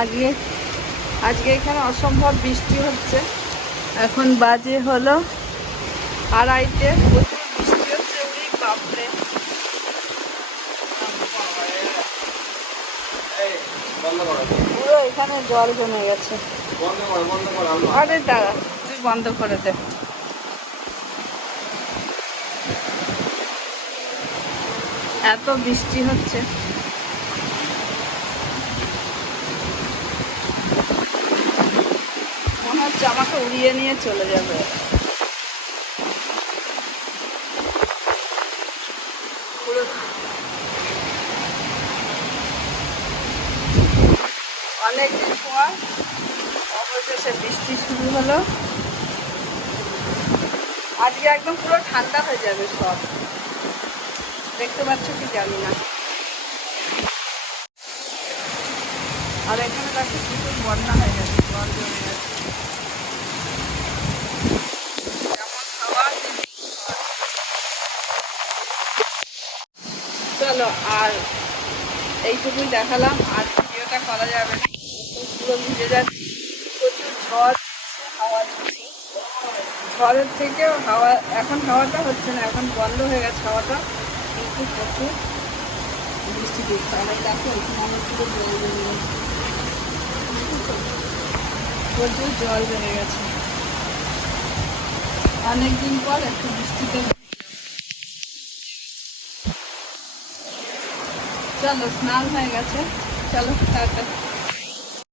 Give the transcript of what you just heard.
আজকে আজকে এখানে অসম্ভব বৃষ্টি হচ্ছে। এখন বাজে হলো 2:30। প্রচুর বৃষ্টি হচ্ছে। উড়ি বাপরে, পুরো এখানে জল জমে গেছে। আরে দাঁড়া, তুই বন্ধ করে দে। এত বৃষ্টি হচ্ছে। মনে হচ্ছে আমাকে উড়িয়ে নিয়ে চলে যাবে। অনেকদিন পর অবশেষে বৃষ্টি শুরু হলো। আজকে একদম পুরো ঠান্ডা হয়ে যাবে সব। দেখতে পাচ্ছ কি জানি না। আর এখানে দেখো প্রচুর বন্যা হয়ে গেছে, জল জমে গেছে। এমন হাওয়া যে চলো, আর এইটুকুই দেখালাম। আর ভিডিওটা করা যাবে না, পুরো ভিজে যাচ্ছে। প্রচুর ঝড়, হাওয়া দিচ্ছে। ঝড়ের থেকেও হাওয়া, এখন হাওয়াটা হচ্ছে না, এখন বন্ধ হয়ে গেছে হাওয়াটা, কিন্তু প্রচুর বৃষ্টি দিচ্ছে। অনেক দেখো এখানে অনেক পুরো জল জমে গেছে, প্রচুর জল জমে গেছে। অনেকদিন পর একটু বৃষ্টিতে। চলো, স্নান হয়ে গেছে, চলো টাটা।